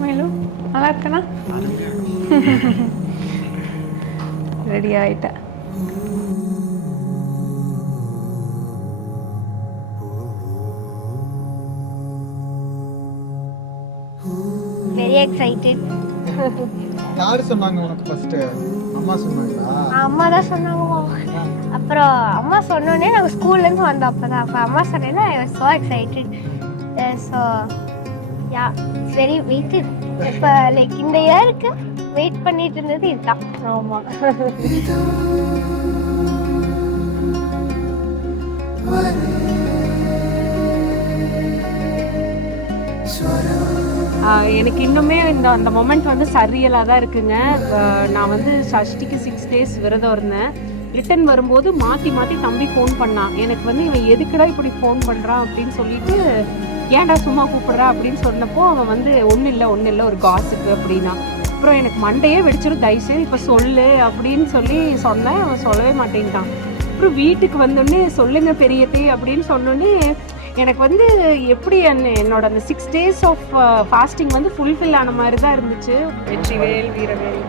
மேலும் நல்லா இருக்கனா? ரெடி ஆயிட்டேன். Very excited. யாரு சொன்னாங்க உனக்கு ஃபர்ஸ்ட்? அம்மா சொன்னாங்களா? அம்மா தான் சொன்னாங்க. அப்புறம் அம்மா சொன்னோடனே நாங்கள் ஸ்கூல்லேருந்து வந்தோம். அப்போ அம்மா சொன்னேன்னா I was so excited. So ya it's very waited. இப்போ லைக் இந்த இயருக்கு வெயிட் பண்ணிட்டு இருந்தது இதுதான். ஆமாம். எனக்கு இன்னுமே அந்த மொமெண்ட் வந்து சரியலாக தான் இருக்குங்க. நான் வந்து சஷ்டிக்கு 6 days விரதம் இருந்தேன். ரிட்டன் வரும்போது மாற்றி மாற்றி தம்பி ஃபோன் பண்ணான். எனக்கு வந்து இவன் எதுக்குடா இப்படி ஃபோன் பண்ணுறான் அப்படின்னு சொல்லிட்டு, ஏன்டா சும்மா கூப்பிட்றா அப்படின்னு சொன்னப்போ அவன் வந்து ஒன்றும் இல்லை ஒரு காசிப்பு அப்படின்னா. அப்புறம் எனக்கு மண்டையே வெடிச்சிடும், தயவுசெய்து இப்போ சொல்லு அப்படின்னு சொல்லி சொன்னேன். அவன் சொல்லவே மாட்டேன்ட்டான். அப்புறம் வீட்டுக்கு வந்தோடனே சொல்லுங்க பெரியத்தே அப்படின்னு சொன்னோடனே எனக்கு வந்து எப்படி என்னோட அந்த 6 days ஆஃப் ஃபாஸ்டிங் வந்து ஃபுல்ஃபில் ஆன மாதிரி தான் இருந்துச்சு. வெற்றிவேல் வீரவேல்.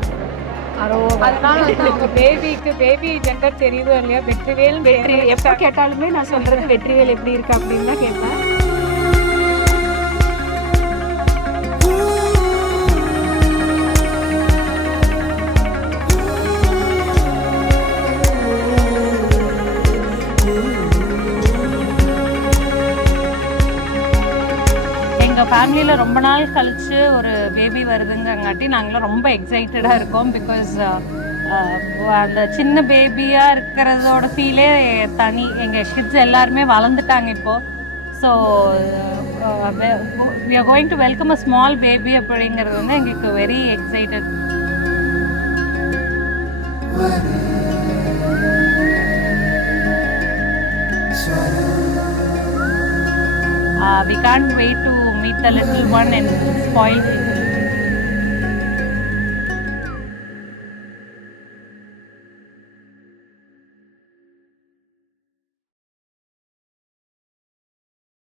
அதனால பேபி ஜெண்டர் தெரியுதோ இல்லையா, வெற்றிவேல் எப்போ கேட்டாலுமே நான் சொல்றது வெற்றிவேல் எப்படி இருக்கு அப்படின்னு தான் கேட்பேன். எங்கள் ஃபேமிலியில் ரொம்ப நாள் கழித்து ஒரு பேபி வருதுங்கங்காட்டி நாங்களும் ரொம்ப எக்ஸைட்டடாக இருக்கோம். பிகாஸ் அந்த சின்ன பேபியாக இருக்கிறதோட ஃபீலே தனி. எங்கள் கிட்ஸ் எல்லாருமே வளர்ந்துட்டாங்க இப்போது. So we are going to welcome a small baby அப்படிங்கிறது வந்து எங்களுக்கு very excited. We can't wait to meet the little one and spoil him.